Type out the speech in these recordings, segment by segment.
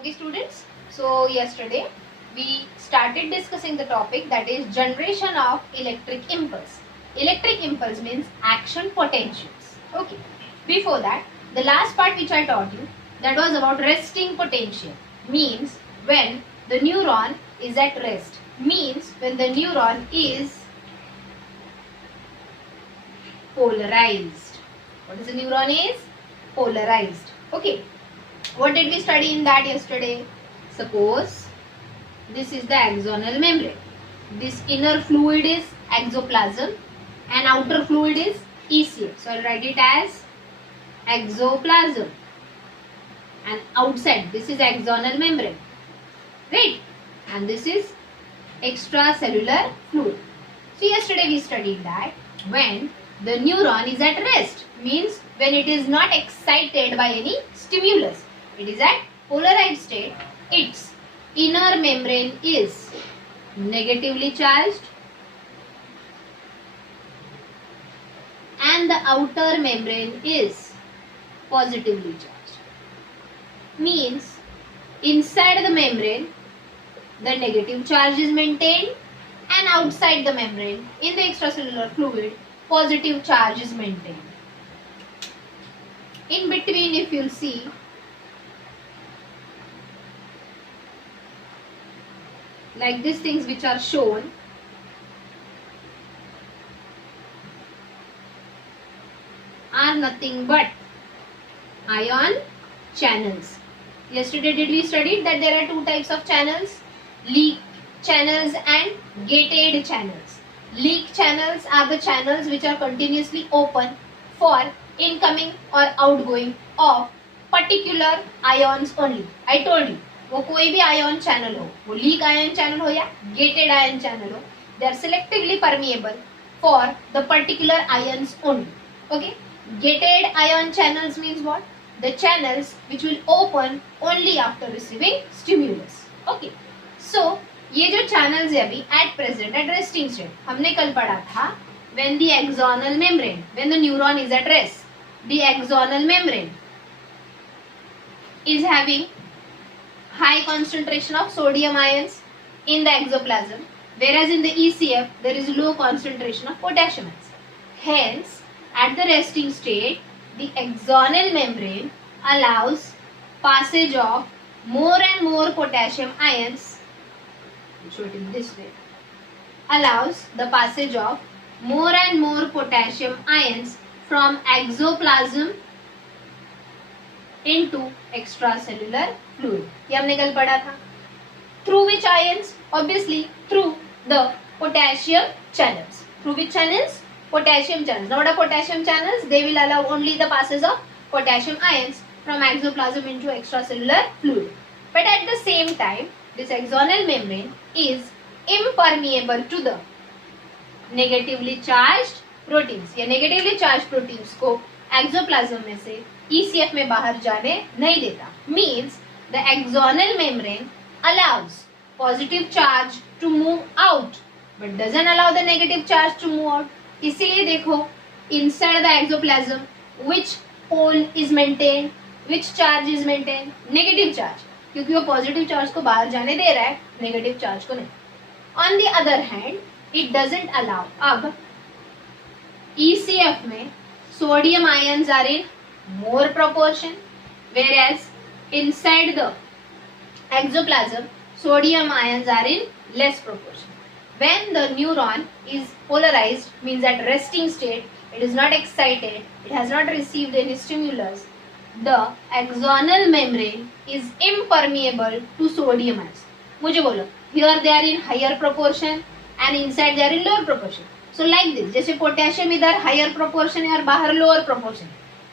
Okay students, so yesterday we started discussing the topic that is generation of electric impulse. Electric impulse means action potentials. Okay, before that the last part which I taught you, that was about resting potential, means when the neuron is at rest, means when the neuron is polarized. What is the neuron is? Polarized. Okay. What did we study in that yesterday? Suppose this is the axonal membrane. This inner fluid is exoplasm and outer fluid is ECF. So I'll write it as exoplasm. And outside this is axonal membrane. Right? And this is extracellular fluid. So yesterday we studied that when the neuron is at rest, means when it is not excited by any stimulus. It is at polarized state. Its inner membrane is negatively charged and the outer membrane is positively charged. Means inside the membrane the negative charge is maintained and outside the membrane in the extracellular fluid positive charge is maintained. In between, if you'll see, like these things which are shown, are nothing but ion channels. Yesterday did we study that there are two types of channels, leak channels and gated channels. Leak channels are the channels which are continuously open for incoming or outgoing of particular ions only. I told you, वो कोई भी ion channel हो, वो leak ion channel हो या gated ion channel हो, they are selectively permeable for the particular ions only. Okay, gated ion channels means what? The channels which will open only after receiving stimulus. Okay, so ये जो channels है अभी at present at resting state, हमने कल पढ़ा था when the axonal membrane, when the neuron is at rest, the axonal membrane is having high concentration of sodium ions in the exoplasm, whereas in the ECF there is low concentration of potassium ions. Hence, at the resting state, the axonal membrane allows passage of more and more potassium ions. Show it in this way. Allows the passage of more and more potassium ions from exoplasm into extracellular fluid. ये हमने कल पढ़ा था. Through which ions? Obviously through the potassium channels. Through which channels? Potassium channels. Now what are potassium channels? They will allow only the passage of potassium ions from exoplasm into extracellular fluid. But at the same time, this axonal membrane is impermeable to the negatively charged proteins. ये negatively charged proteins को exoplasm में से ECF में बाहर जाने नहीं देता. Means the axonal membrane allows positive charge to move out but doesn't allow the negative charge to move out. इसीलिए देखो inside the exoplasm which pole is maintained, which charge is maintained? Negative charge, क्योंकि वो positive charge को बाहर जाने दे रहा है, negative charge को नहीं. On the other hand it doesn't allow. अब ECF में sodium ions are in more proportion, whereas inside the exoplasm sodium ions are in less proportion. When the neuron is polarized, means at resting state, it is not excited, it has not received any stimulus, the axonal membrane is impermeable to sodium ions. मुझे बोलो, here they are in higher proportion and inside they are in lower proportion. So like this, जैसे potassium इधर higher proportion है और बाहर lower proportion.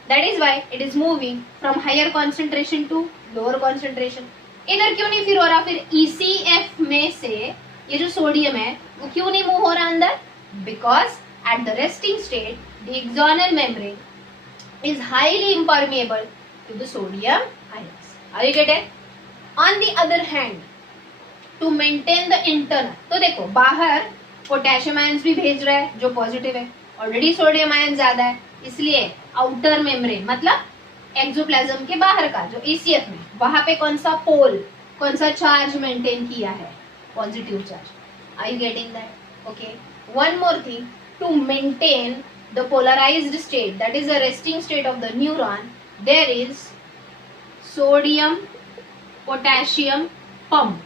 That is why it is moving from higher concentration to lower concentration. इधर क्यों नहीं फिर हो रहा? फिर ECF में से ये जो सोडियम है वो क्यों नहीं मूव हो रहा अंदर? Because at the resting state, the axonal membrane is highly impermeable to the sodium ions. Are you getting? On the other hand, to maintain the internal, तो देखो बाहर पोटेशियम आयंस भी भेज रहा है जो पॉजिटिव है, ऑलरेडी सोडियम आयन ज्यादा है, इसलिए आउटर मेम्ब्रेन मतलब एक्सोप्लाज्म के बाहर का जो ECF में, वहां पे कौन सा पोल, कौन सा चार्ज मेंटेन किया है, positive charge. Are you getting that? Okay. One more thing, to maintain the polarized state, that is the resting state of the neuron, there is sodium potassium pump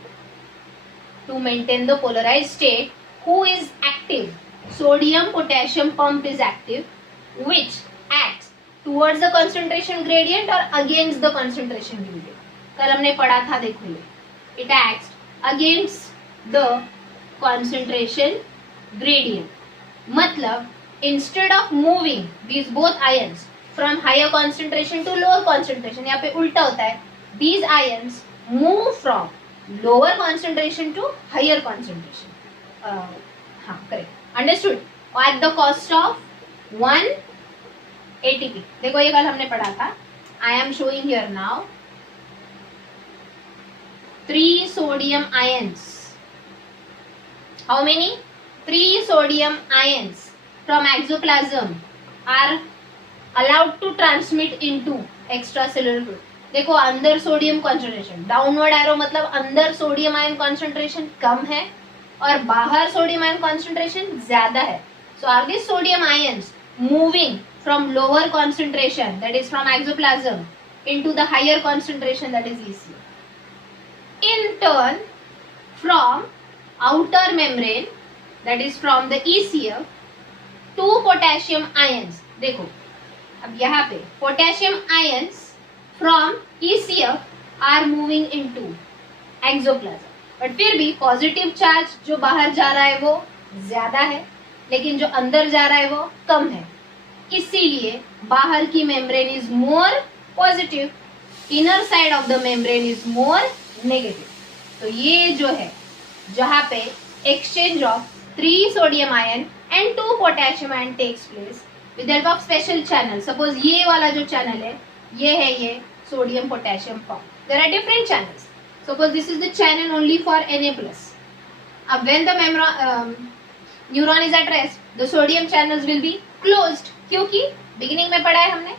to maintain the polarized state. Who is active? Sodium potassium pump is active, which acts towards the concentration gradient or against the concentration gradient. कल हमने पढ़ा था, देखो ये, it acts against the concentration gradient. मतलब instead of moving these both ions from higher concentration to lower concentration, यहाँ पे उल्टा होता है, these ions move from lower concentration to higher concentration. हाँ, correct, understood. At the cost of 1 ATP. देखो ये कल हमने पढ़ा था. I am showing here now 3 sodium ions. How many? 3 sodium ions from exoplasm are allowed to transmit into extracellular fluid. देखो अंदर sodium concentration, downward arrow मतलब अंदर सोडियम आयन कॉन्सेंट्रेशन कम है और बाहर सोडियम आयन कॉन्सेंट्रेशन ज्यादा है. So are this sodium ions moving from lower concentration, that is from axoplasm, into the higher concentration, that is ECF. In turn, from outer membrane, that is from the ECF, 2 potassium ions. देखो अब यहाँ पे potassium ions from ECF are moving into exoplasm. But फिर भी positive charge जो बाहर जा रहा है वो ज्यादा है, लेकिन जो अंदर जा रहा है वो कम है. इसीलिए बाहर की membrane is more positive, inner side of the membrane is more negative. तो ये जो है जहाँ पे exchange of 3 sodium ion and 2 potassium ion takes place with the help of special channel. Suppose ये वाला जो channel है, ये है ये sodium potassium pump. There are different channels. Suppose this is the channel only for Na+. अब when the neuron is at rest, the sodium channels will be closed. क्योंकि beginning में पढ़ा है हमने,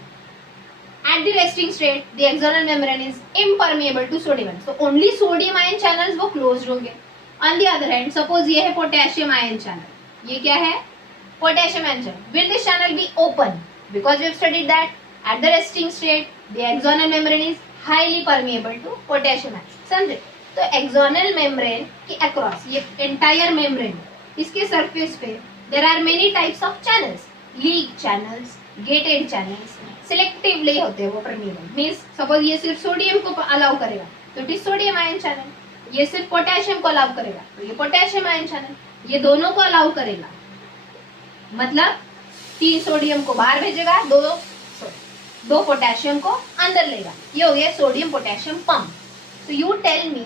at the resting state the axonal membrane is impermeable to sodium ion. So only sodium ion channels वो closed होंगे. On the other hand, suppose ये है potassium ion channel. ये क्या है? Potassium ion channel. Will this channel be open? Because we have studied that at the resting state, the axonal membrane is highly permeable to potassium ion. समझे? तो axonal membrane की across ये entire membrane, इसके surface पे there are many types of channels. Leak channels, gated channels, selectively होते हैं वो permeable. Means suppose ये सिर्फ सोडियम को allow करेगा, तो it is sodium ion channel. ये सिर्फ पोटेशियम को अलाउ करेगा, तो ये पोटेशियम आयन चैनल. ये दोनों को अलाउ करेगा, मतलब 3 सोडियम को बाहर भेजेगा, 2 पोटेशियम को अंदर लेगा. ये हो गया sodium potassium pump. So you tell me,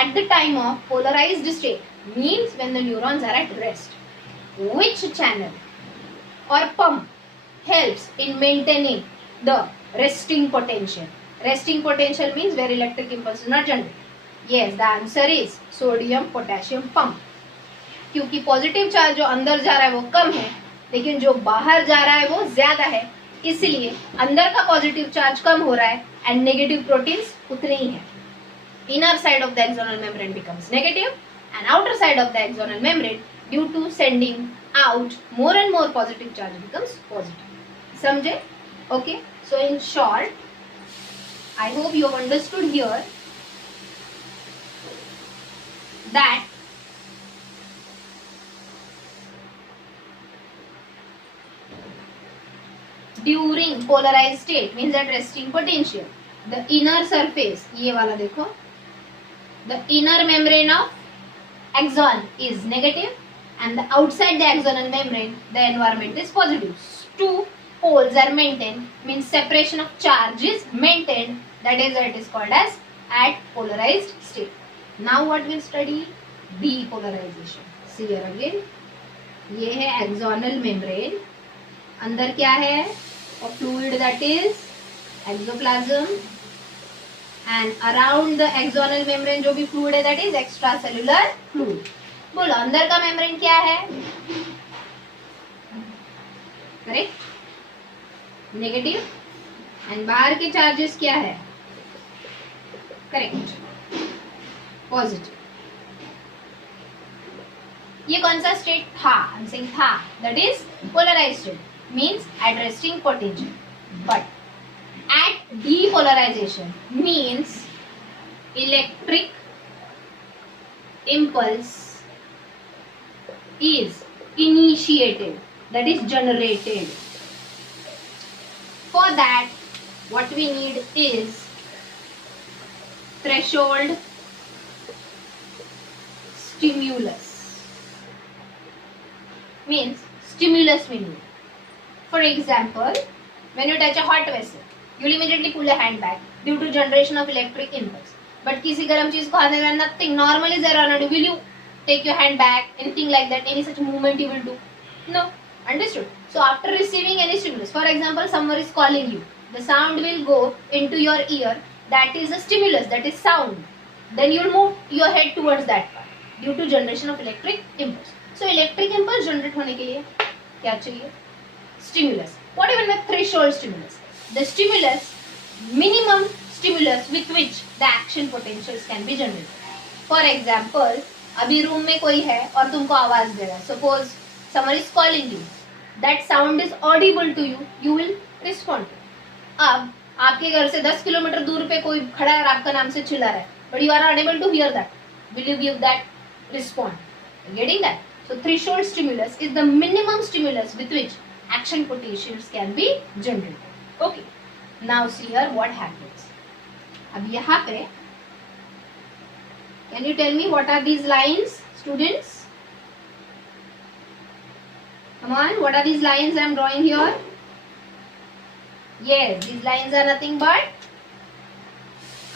at the time of polarized state, means when the neurons are at rest, which channel और pump helps in maintaining the resting potential? Resting potential means where electric impulse is not generated. Yes, the answer is sodium potassium pump. क्योंकि positive charge जो अंदर जा रहा है वो कम है, लेकिन जो बाहर जा रहा है वो ज्यादा है, इसलिए अंदर का पॉजिटिव चार्ज कम हो रहा है एंड नेगेटिव प्रोटीन्स उतने ही हैं. Inner side of the axonal membrane becomes negative and outer side of the axonal membrane due to sending out more and more positive charge becomes positive. समझे? Okay. So in short, I hope you have understood here that during polarized state means at resting potential, the inner surface, ये वाला देखो, the inner membrane of axon is negative and the outside the axonal membrane the environment is positive. 2 poles are maintained, means separation of charge is maintained, that is why it is called as at polarized state. Now what we'll study? Depolarization. See here again. ये है axonal membrane. अंदर क्या है? A fluid that is exoplasm. And around the axonal membrane जो भी fluid है that is extracellular fluid. बोलो अंदर का membrane क्या है? Correct? Negative. एंड बाहर के चार्जेस क्या है? Correct, positive. ये कौन सा स्टेट था? आई एम सेइंग था. That is polarized state, means at resting potential. But at depolarization means electric impulse is initiated, that is generated. For that what we need is threshold stimulus, means stimulus we need. For example, when you touch a hot vessel, you will immediately pull a hand back due to generation of electric impulse. But किसी गर्म चीज को हाथ में nothing, normally there are, will you take your hand back, anything like that, any such movement you will do? No. Understood? So after receiving any stimulus, for example, someone is calling you, the sound will go into your ear, that is a stimulus, that is sound. Then you will move your head towards that part due to generation of electric impulse. So electric impulse generate होने के लिए क्या चाहिए? Stimulus. What even by threshold stimulus? The stimulus, minimum stimulus with which the action potentials can be generated. For example, अभी room में कोई है और तुमको आवाज दे रहा है. Suppose someone is calling you. That sound is audible to you. You will respond. अब आपके घर से 10 किलोमीटर दूर पे कोई खड़ा है और आपका नाम से चिल्ला रहा है. But you are unable to hear that. Will you give that response? Getting that? So threshold stimulus is the minimum stimulus with which action potentials can be generated. Okay, now see here what happens. अब यहाँ पे can you tell me what are these lines, students? Come on, what are these lines I am drawing here? Yes, these lines are nothing but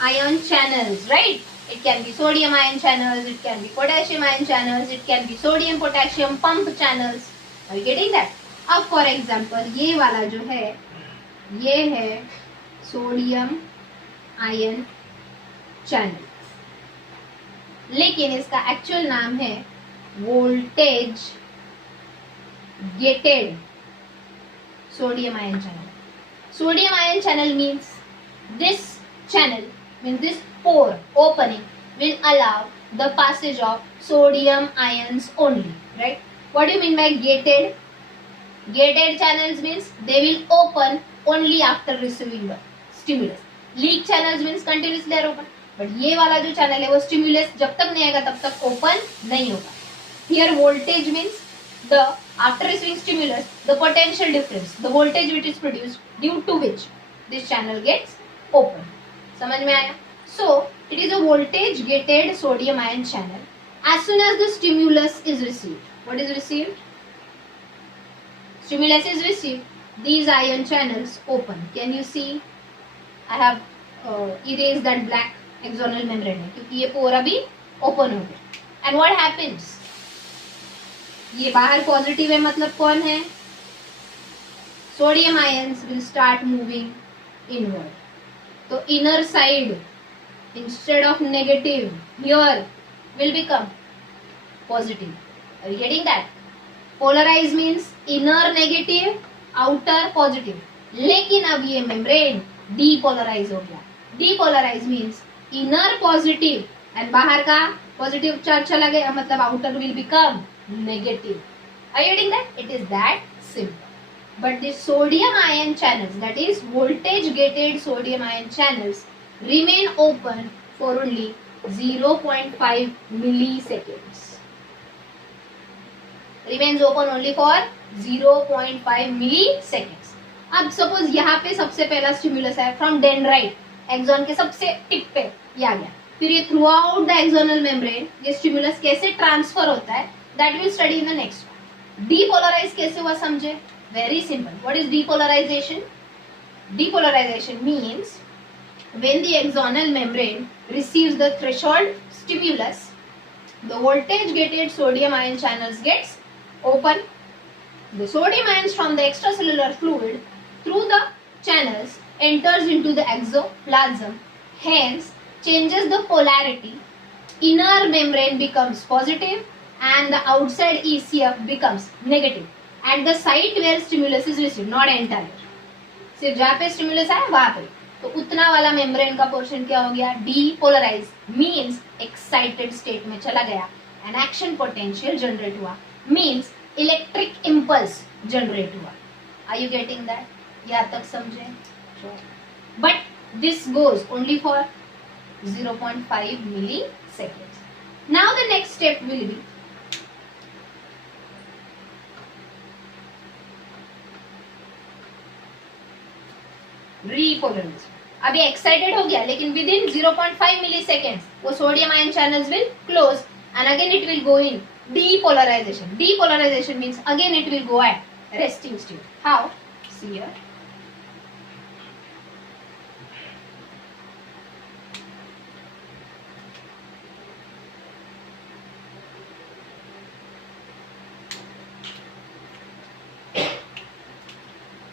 ion channels, right? It can be sodium ion channels, it can be potassium ion channels, it can be sodium potassium pump channels. Are you getting that? अब for example, ये वाला जो है ये है sodium ion channel, लेकिन इसका actual नाम है voltage gated sodium ion channel. Sodium ion channel means this channel, means this pore opening will allow the passage of sodium ions only, right? What do you mean by gated? Gated channels means they will open only after receiving the stimulus. Leak channels means continuously they are open. But ये वाला जो channel है वो stimulus जब तक नहीं आएगा तब तक open नहीं होगा. Here voltage means the after receiving stimulus the potential difference, the voltage which is produced due to which this channel gets open. समझ में आया? So it is a voltage gated sodium ion channel. As soon as the stimulus is received, what is received? Stimulus is received. These ion channels open. Can you see? I have erased that black axonal membrane क्योंकि ये पोर अभी open हो गया. And what happens? ये बाहर positive है मतलब कौन है? Sodium ions will start moving inward. तो inner side instead of negative here will become positive. Are you getting that? Polarize means inner negative, outer positive. लेकिन अब ये membrane depolarize हो गया. Depolarize means inner positive and बाहर का positive charge चला गया मतलब outer will become negative. Are you getting that? It is that simple. But the sodium ion channels, that is voltage gated sodium ion channels, remain open for only 0.5 milliseconds. Remains open only for 0.5 milliseconds. अब suppose यहाँ पे सबसे पहला stimulus है from dendrite, axon के सबसे tip पे ये आ गया. फिर ये throughout the axonal membrane ये स्टिमुलस कैसे ट्रांसफर होता है that will study in the next part. Depolarize कैसे हुआ समझे? Very simple. What is depolarization? Depolarization means when the axonal membrane receives the threshold stimulus, the voltage gated sodium ion channels gets open. The sodium ions from the extracellular fluid through the channels enters into the exoplasm, hence changes the polarity. Inner membrane becomes positive and the outside ECF becomes negative at the site where stimulus is received, not entire. सिर्फ जहाँ पे stimulus आया वहां पे, तो उतना वाला membrane का पोर्शन क्या हो गया, डीपोलराइज, मींस एक्साइटेड स्टेट में चला गया, एंड एक्शन पोटेंशियल जनरेट हुआ, मींस इलेक्ट्रिक इम्पल्स जनरेट हुआ. Are you getting that? यहाँ तक समझे? But this goes only for 0.5 milliseconds. Now the next step will be repolarization. अभी एक्साइटेड हो गया, लेकिन विद इन 0.5 milliseconds वो sodium ion channels will close and again it will go in depolarization. Depolarization means again it will go at resting state. How? See here.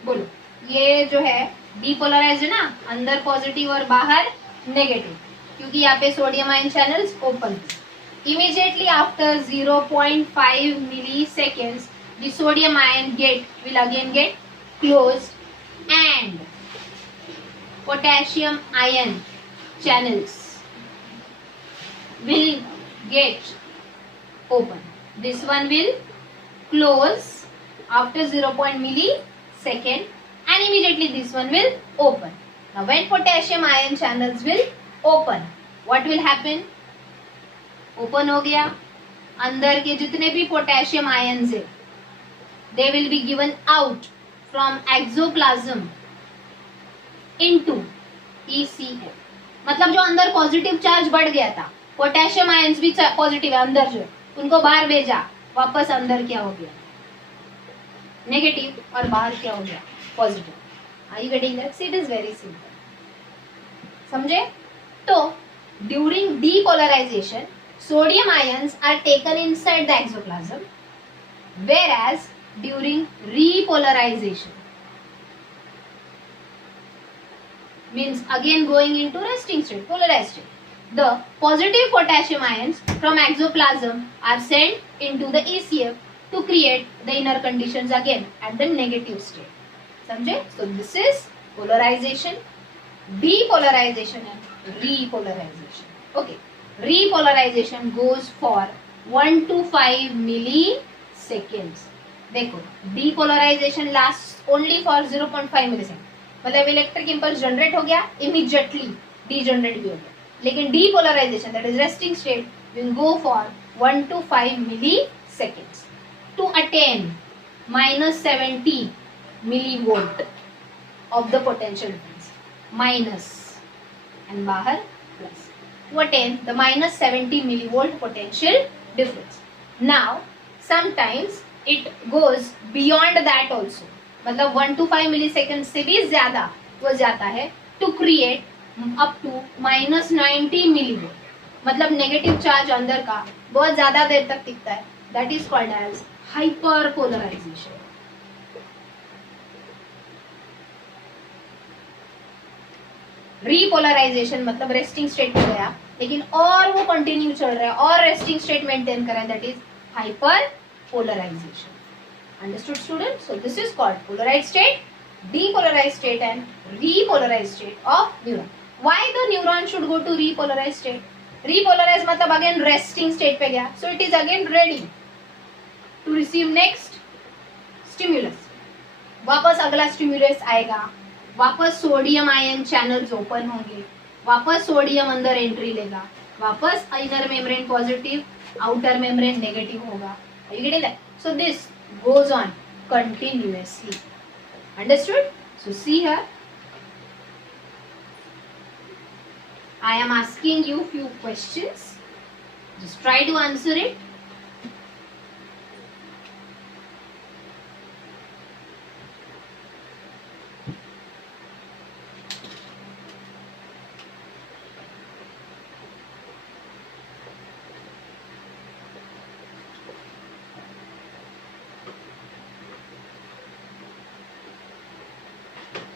बोलो, ये जो है depolarise है ना, अंदर पॉजिटिव और बाहर नेगेटिव, क्योंकि यहाँ पे sodium ion channels open. Immediately after 0.5 milliseconds, the sodium ion gate will again get closed and potassium ion channels will get open. This one will close after 0.1 millisecond and immediately this one will open. Now when potassium ion channels will open, what will happen? Open हो गया, अंदर के जितने भी potassium ions है they will be given out from axoplasm into ECF. मतलब जो अंदर पॉजिटिव चार्ज बढ़ गया था, पोटेशियम आयन्स भी पॉजिटिव है अंदर, जो उनको बाहर भेजा, वापस अंदर क्या हो गया, नेगेटिव, और बाहर क्या हो गया, positive. Are you getting that? It is very simple. समझे? तो during depolarization sodium ions are taken inside the exoplasm, whereas during repolarization means again going into resting state, polarized state, the positive potassium ions from exoplasm are sent into the ECF to create the inner conditions again at the negative state. समझे? So this is polarization, depolarization and repolarization. Okay. Repolarization goes for 1 to 5 milliseconds. देखो, depolarization lasts only for 0.5 milliseconds. मतलब electric impulse generate हो गया, immediately degenerate भी हो गया. लेकिन depolarization, that is resting state, will go for 1 to 5 milliseconds to attain -70 millivolt of the potential difference. Minus and बाहर plus. To attain the -70 millivolt potential difference. Now, sometimes it goes beyond that also. मतलब 1 to 5 milliseconds से भी ज्यादा वो जाता है to create up to -90 millivolt. मतलब negative charge अंदर का बहुत ज्यादा देर तक टिकता है. That is called as hyperpolarization. Repolarisation मतलब रेस्टिंग स्टेट में गया, लेकिन और वो कंटिन्यू चल रहा है और रेस्टिंग स्टेट मेंटेन कर रहा है, that is hyperpolarization. Understood student? So this is called polarized state, depolarized state and repolarized state of neuron. Why the neuron should go to repolarized state? Repolarize मतलब again resting state पे गया, so it is again ready to receive next stimulus. वापस अगला stimulus आएगा, वापस sodium ion channels open होंगे, वापस sodium अंदर एंट्री लेगा, वापस inner membrane positive, outer membrane negative होगा. Are you getting that? So this goes on continuously. Understood? So see here, I am asking you few questions. Just try to answer it.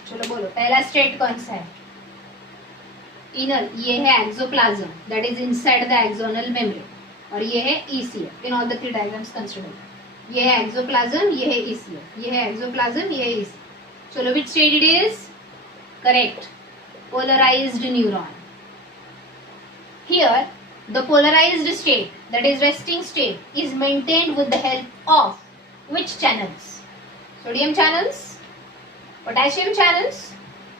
चलो बोलो, पहला state कौन सा है? Inner, ये है axoplasm, that is inside the axonal membrane, और ये है ECF. In all the three diagrams consider. ये है एक्सोप्लाज्म, ये है ECF, ये है एक्सोप्लाज्म, ये है ECF. चलो which state it is? Correct. Polarized neuron. Here, the polarized state, that is resting state, is maintained with the help of which channels? Sodium channels, potassium channels,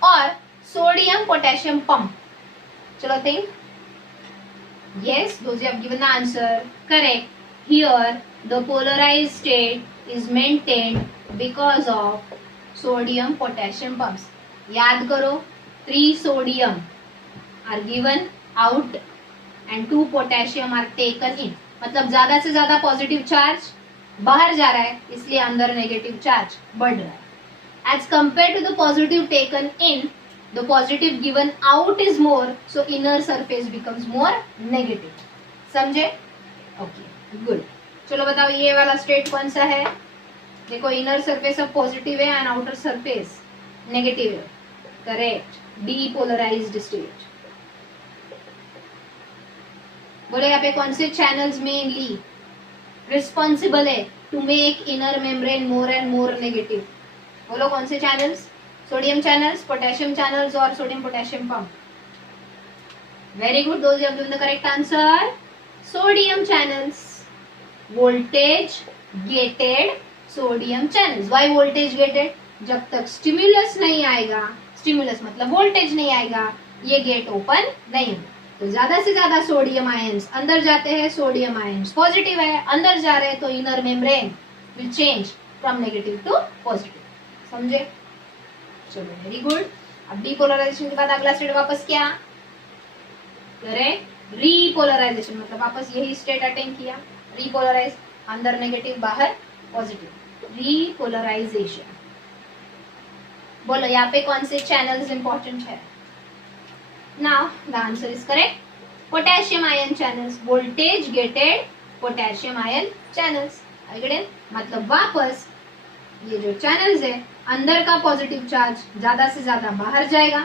or sodium-potassium pump? Chalo think. Yes, those you have given the answer. Correct. Here, the polarized state is maintained because of sodium-potassium pumps. याद करो, 3 sodium are given out and 2 potassium are taken in. मतलब ज्यादा से ज्यादा positive charge बाहर जा रहा है, इसलिए अंदर नेगेटिव चार्ज बढ़ रहा है. As compare to the positive taken in, the positive given out is more, so inner surface becomes more negative. समझे? Okay, good. चलो बताओ ये वाला स्टेट कौन सा है? देखो, इनर सरफेस अब पॉजिटिव है एंड आउटर सरफेस नेगेटिव है. करेक्ट. Depolarized state. बोले यहाँ पे कौन से चैनल्स मेनली रिस्पॉन्सिबल है to make inner membrane more and more negative? बोलो कौन से channels? Sodium channels, potassium channels, or sodium potassium pump? Very good. Those you have given the correct answer. Sodium channels. Voltage gated sodium channels. Why voltage gated? जब तक stimulus नहीं आएगा, stimulus मतलब voltage नहीं आएगा, ये गेट ओपन नहीं होगा. तो ज्यादा से ज्यादा सोडियम आयंस अंदर जाते हैं. सोडियम आयंस पॉजिटिव है, अंदर जा रहे हैं, तो inner membrane will change from negative to positive. समझे? चलो, वेरी गुड. अब डीपोलराइजेशन के बाद अगला स्टेट वापस क्या करें? रीपोलराइजेशन. मतलब वापस यही स्टेट अटेन किया. रीपोलराइज, अंदर नेगेटिव बाहर पॉजिटिव. रीपोलराइजेशन. बोलो यहाँ पे कौन से चैनल्स इंपॉर्टेंट है? Now the answer is correct. Potassium ion channels. Voltage gated potassium ion channels. Again मतलब वापस ये जो चैनल्स है, अंदर का पॉजिटिव चार्ज ज्यादा से ज्यादा बाहर जाएगा,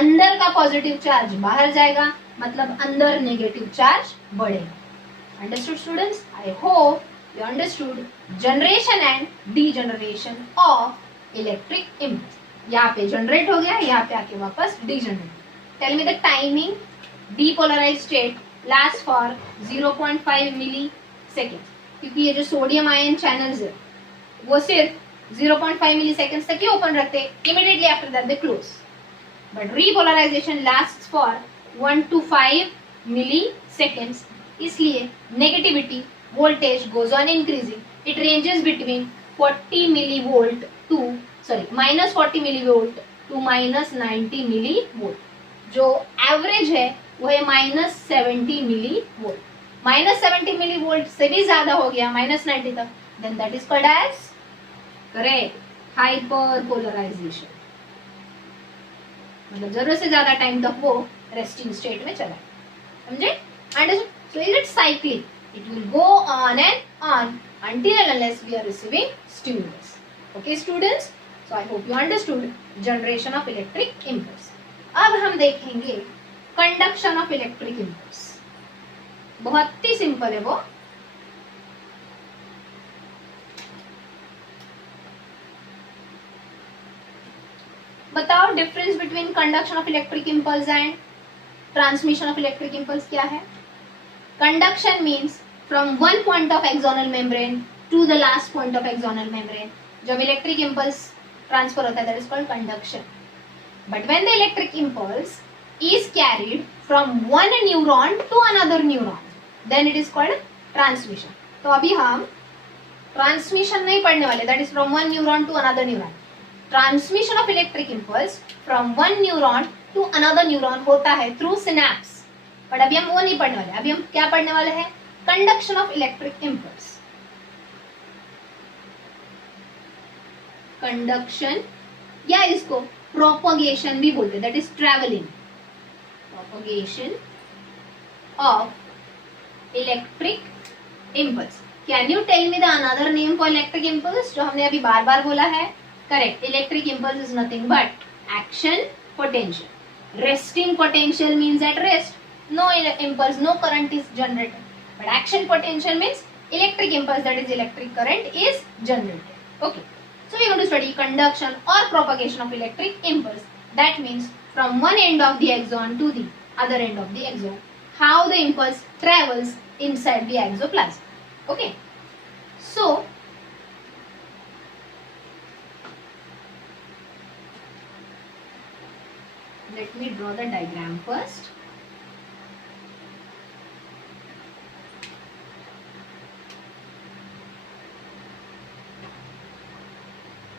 अंदर का पॉजिटिव चार्ज बाहर जाएगा, मतलब अंदर नेगेटिव चार्ज बढ़ेगा. Understood students? I hope you understood generation and degeneration of electric impulse. यहाँ पे जनरेट हो गया, यहाँ पे आके वापस degenerate. Tell me the timing. Depolarized state last for 0.5 millisecond, क्योंकि ये जो सोडियम आयन चैनल्स है वो सिर्फ 0.5 milliseconds तक ही ओपन रखते हैं. Immediately after that they close. But repolarization lasts for 1 to 5 milliseconds. इसलिए negativity voltage goes on increasing. It ranges between 40 millivolt to minus 40 millivolt to minus 90 millivolt. जो average है वो है minus 70 millivolt. minus 70 millivolt से भी ज्यादा हो गया minus 90 तक, then that is called as correct hyperpolarization. मतलब जरूरत से ज्यादा टाइम तक वो रेस्टिंग स्टेट में चला. समझे? Understood? So it cyclic. It will go on and on until and unless we are receiving stimulus. Okay students? So I hope you understood generation of electric impulse. अब हम देखेंगे conduction of electric impulse. बहुत ही simple है वो. बताओ difference between conduction of electric impulse and transmission of electric impulse क्या है? Conduction means from one point of axonal membrane to the last point of axonal membrane. जब electric impulse transfer होता है that is called conduction. But when the electric impulse is carried from one neuron to another neuron then it is called transmission. तो अभी हम transmission नहीं पढ़ने वाले, that is from one neuron to another neuron. Transmission of electric impulse from one neuron to another neuron होता है through synapse. But अभी हम वो नहीं पढ़ने वाले. अभी हम क्या पढ़ने वाले हैं? Conduction of electric impulse. Conduction या इसको प्रोपगेशन भी बोलते हैं, that is travelling. Propagation of electric impulse. Can you tell me the another name for electric impulse जो हमने अभी बार बार बोला है? Correct. Electric impulse is nothing but action potential. Resting potential means at rest. No impulse, no current is generated. But action potential means electric impulse, that is electric current is generated. Okay. So we are going to study conduction or propagation of electric impulse. That means from one end of the axon to the other end of the axon, how the impulse travels inside the exoplasm. Okay. So let me draw the diagram first.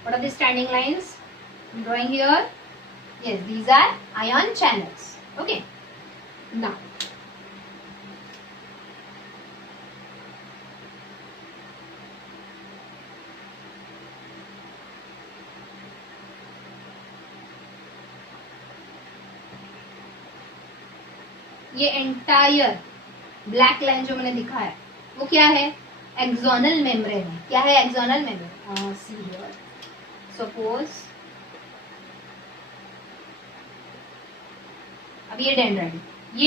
What are the standing lines I'm drawing here? Yes, these are ion channels. Okay. Now, ये entire black line जो मैंने दिखाया वो क्या है? Axonal membrane है. क्या है axonal membrane? See here, suppose अब ये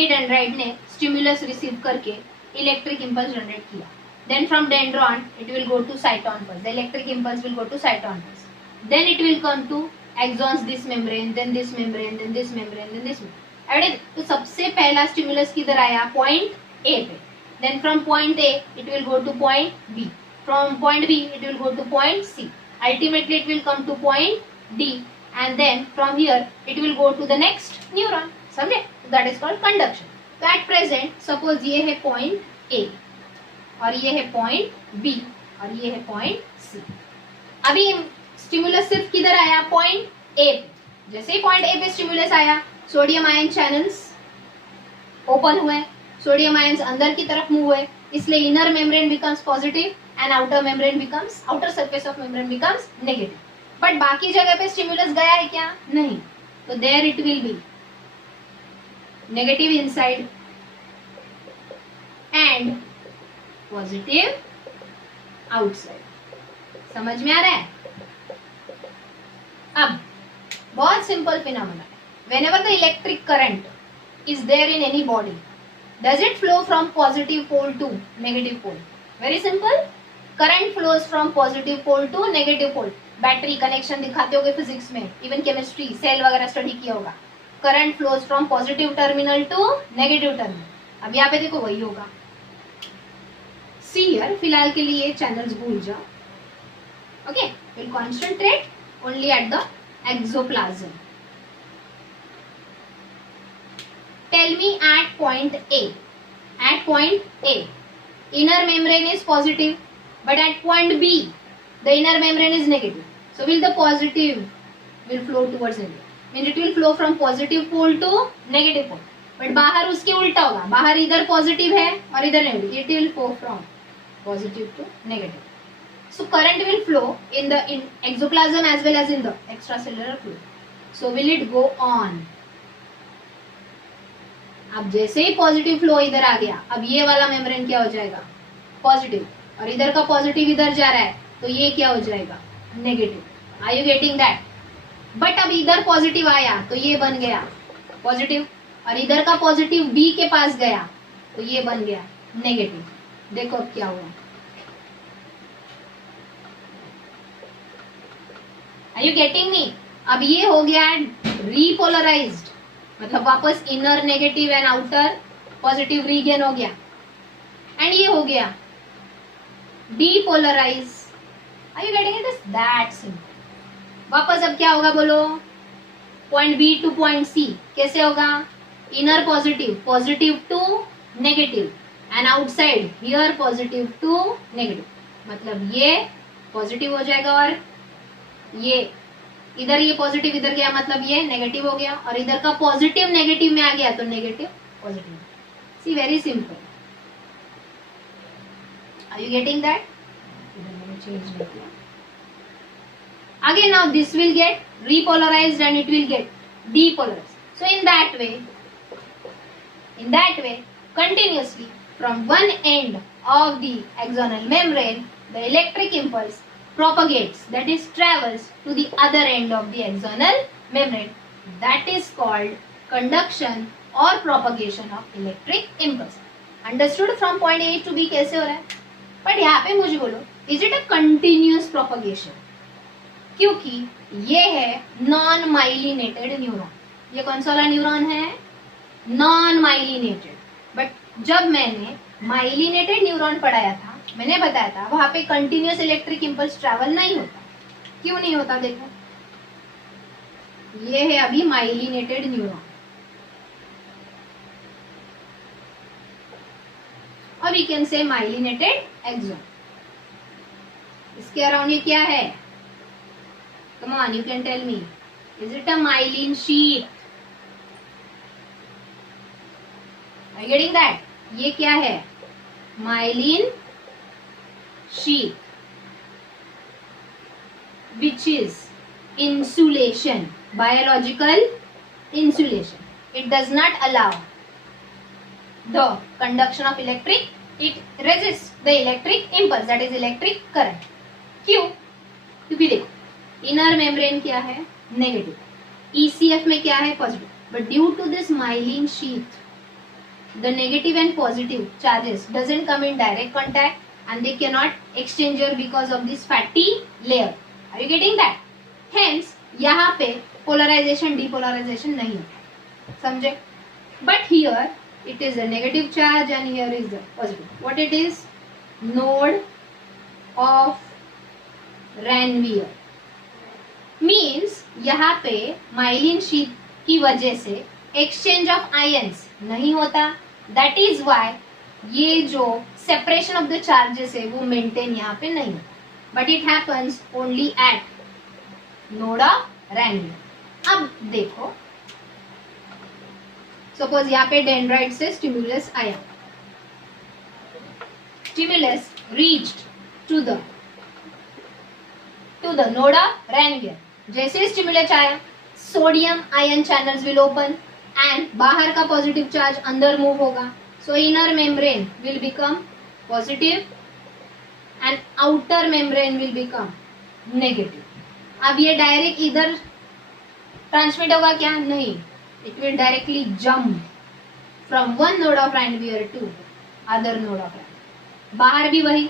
डेंड्राइट ने स्टिमुलस रिसीव करके इलेक्ट्रिक इंपल्स जनरेट किया. Then from dendron it will go to cyton pulse. The electric impulse will go to cyton pulse. Then it will come to axons this membrane, then this membrane, then this membrane, then this membrane. तो सबसे पहला stimulus किधर आया? Point A पे. Then from point A it will go to point B. From point B it will go to point C. Ultimately it will come to point D, and then from here it will go to the next neuron. समझे? That is called conduction. तो at present suppose ये है point A और ये है point B और ये है point C. अभी स्टिमुलस सिर्फ किधर आया? point A पे. जैसे ही point A पे स्टिमुलस आया, सोडियम आयन चैनल्स ओपन हुए, सोडियम आयंस अंदर की तरफ मूव हुए, इसलिए inner membrane becomes positive and outer membrane becomes, outer surface of membrane becomes negative. But बाकी जगह पे स्टिमुलस गया है क्या? नहीं. तो there it will be negative inside and positive outside. समझ में आ रहा है? अब बहुत simple phenomena. Whenever the electric current is there in any body, does it flow from positive pole to negative pole? Very simple. Current flows from positive pole to negative pole. Battery connection दिखाते होगे physics में, even chemistry cell वगैरह study किया होगा. Current flows from positive terminal to negative terminal. अब यहाँ पे देखो वही होगा. सी हियर, फिलहाल के लिए चैनल्स भूल जाओ. Okay, will concentrate only at the axoplasm. Tell me at point A. At point A inner membrane is positive, but at point B the inner membrane is negative. So will the positive will flow towards negative, means it will flow from positive pole to negative pole. But बाहर उसके उल्टा होगा. बाहर इधर positive है और इधर negative. It will flow from positive to negative. So current will flow in the exoplasm as well as in the extracellular fluid. So will it go on? अब जैसे ही पॉजिटिव फ्लो इधर आ गया, अब ये वाला मेम्ब्रेन क्या हो जाएगा? पॉजिटिव. और इधर का पॉजिटिव इधर जा रहा है तो ये क्या हो जाएगा? Negative. Are you getting that? But अब इधर पॉजिटिव आया तो ये बन गया पॉजिटिव, और इधर का पॉजिटिव बी के पास गया तो ये बन गया नेगेटिव. देखो अब क्या हुआ. Are you getting me? अब ये हो गया रीपोलराइज्ड, मतलब वापस inner negative and outer positive regain हो गया. एंड ये हो गया depolarize. Are you getting it? That simple. वापस अब क्या होगा बोलो? Point B to point C कैसे होगा? Inner positive, positive to negative, and outside here positive to negative. मतलब ये पॉजिटिव हो जाएगा और ये इधर ये पॉजिटिव इधर गया, मतलब ये नेगेटिव हो गया, और इधर का पॉजिटिव नेगेटिव में आ गया तो negative positive. See, very simple. Are you getting that? इधर मैंने चेंज नहीं किया. Again now this will get repolarized and it will get depolarized. So in that way continuously from one end of the axonal membrane the electric impulse propagates, that is travels to the other end of the axonal membrane. That is called conduction or propagation of electric impulse. Understood? From point A to B कैसे हो रहा है? But यहाँ पे मुझे बोलो, is it a continuous propagation? क्योंकि ये है नॉन माइलिनेटेड न्यूरॉन। ये कौन सा वाला न्यूरॉन है? Non myelinated. बट जब मैंने माइलिनेटेड न्यूरॉन पढ़ाया था, मैंने बताया था वहां पे कंटिन्यूअस इलेक्ट्रिक इंपल्स ट्रैवल नहीं होता। क्यों नहीं होता? देखो, ये है अभी माइलिनेटेड न्यूरॉन, और we can say myelinated axon. इसके अराउंड ये क्या है? Come on, you can tell me, is it a myelin sheet? Are you getting that? ये क्या है? Myelin sheet, which is insulation, biological insulation. It does not allow the conduction of electric, it resists the electric impulse, that is electric current. क्यों? क्योंकि देखो inner membrane क्या है? Negative, ECF में क्या है? Positive, but due to this myelin sheath the negative and positive charges doesn't come in direct contact and they cannot exchange because of this fatty layer. Are you getting that? Hence यहाँ पे polarization depolarization नहीं होता, समझे? But here it is a negative charge and here is the positive. What it is? Node of Ranvier means यहाँ पे myelin sheath की वजह से एक्सचेंज ऑफ आयंस नहीं होता। दैट इज वाई ये जो सेपरेशन ऑफ द चार्जेस है वो मेंटेन यहाँ पे नहीं होता, but it happens only at node of Ranvier. अब देखो, सपोज यहाँ पे डेंड्राइट से स्टिमुलस आया, stimulus reached to the node of Ranvier. जैसे स्टिमुलस आया, sodium ion channels will open and बाहर का पॉजिटिव चार्ज अंदर मूव होगा, so inner membrane will become positive and outer membrane will become negative. अब ये डायरेक्ट इधर ट्रांसमिट होगा क्या? नहीं, it will directly jump from one node of Ranvier to other node of Ranvier. बाहर भी वही,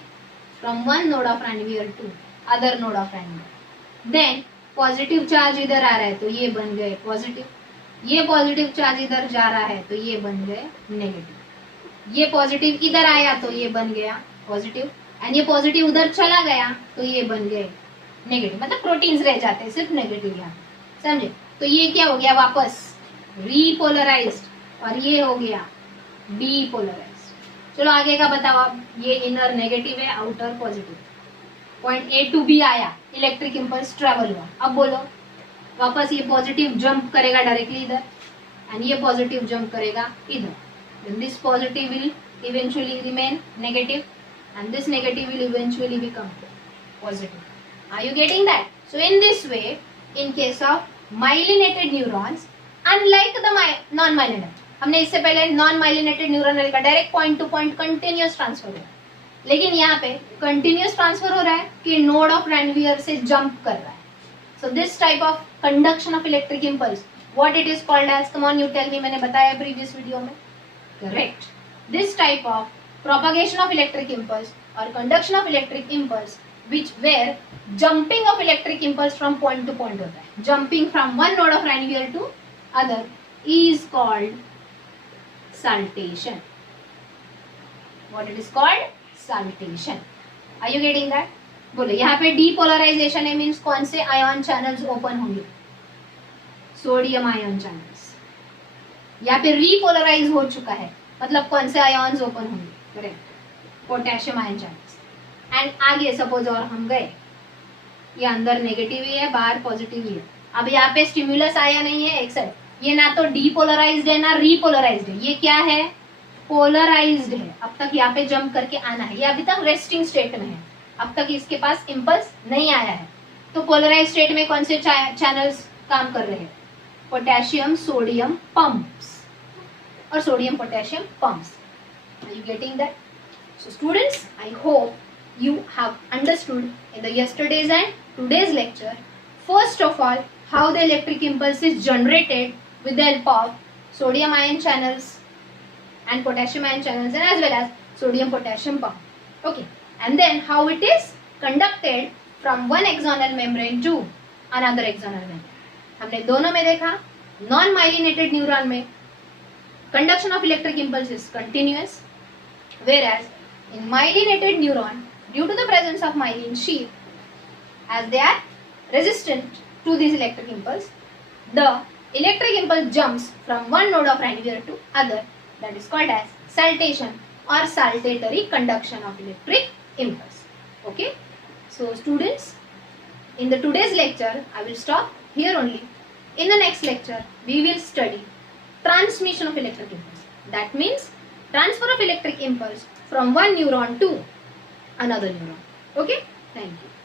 from one node of Ranvier to other node of Ranvier. Then positive charge इधर आ रहा है तो ये बन गए पॉजिटिव, ये पॉजिटिव चार्ज इधर जा रहा है तो ये बन गए नेगेटिव, ये पॉजिटिव इधर आया तो ये बन गया पॉजिटिव, एंड ये पॉजिटिव उधर चला गया तो ये बन गए नेगेटिव। मतलब प्रोटीन्स रह जाते हैं सिर्फ नेगेटिव यहाँ, समझे? तो ये क्या हो गया? वापस रीपोलराइज्ड, और ये हो गया डीपोलराइज्ड। चलो आगे का बताओ आप। ये इनर नेगेटिव है, outer positive, point A to B आया, इलेक्ट्रिक इंपल्स ट्रेवल हुआ। अब बोलो, वापस ये पॉजिटिव जंप करेगा डायरेक्टली इधर एंड ये पॉजिटिव जंप करेगा इधर, then this positive will eventually remain negative and this negative will eventually become positive. Are you getting that? So in this way, in case of myelinated neurons, unlike the non-myelinated, हमने इससे पहले non myelinated neuron का direct point two point continuous transfer हो रहा है, लेकिन यहाँ पे कंटिन्यूअस ट्रांसफर हो रहा है कि नोड ऑफ रैनवियर से जंप कर रहा है। So this type of conduction of electric impulse, what it is called as? Come on, you tell me. मैंने बताया प्रीवियस वीडियो में, correct. This type of propagation of electric impulse और conduction of electric impulse which where jumping of electric impulse from point to point होता है, jumping from one node of Ranvier to other is called saltation. What it is called? Saltation. Are you getting that? बोलो, यहाँ पे depolarisation है, means कौन से ion channels open होंगे? Sodium ion channels. यहाँ पे रीपोलराइज हो चुका है, मतलब कौन से आयन्स ओपन होंगे? Correct, potassium ion channels. And आगे सपोज और हम गए, ये अंदर नेगेटिव ही है, बाहर पॉजिटिव ही है। अब यहाँ पे स्टिमुलस आया नहीं है एक साइड, ये ना तो डीपोलराइज्ड है ना रीपोलराइज्ड है, ये क्या है? पोलराइज्ड है। अब तक यहाँ पे जंप करके आना है, ये अभी तक रेस्टिंग स्टेट में है, अब तक इसके पास इम्पल्स नहीं आया है। तो पोलराइज स्टेट में कौन से चैनल्स काम कर रहे हैं? पोटेशियम सोडियम पंप्स और sodium potassium pumps. Are you getting that? So students, I hope you have understood in the yesterday's and today's lecture, first of all, how the electric impulse is generated with the help of sodium ion channels and potassium ion channels, and as well as sodium potassium pump. Okay, and then how it is conducted from one axonal membrane to another axonal membrane. हमने दोनों में देखा, non myelinated neuron में conduction of electric impulse is continuous, whereas in myelinated neuron, due to the presence of myelin sheath, as they are resistant to this electric impulse, the electric impulse jumps from one node of Ranvier to other. That is called as saltation or saltatory conduction of electric impulse. Okay, so students, in the today's lecture I will stop here only. In the next lecture we will study transmission of electric impulse. That means transfer of electric impulse from one neuron to another neuron. Okay, thank you.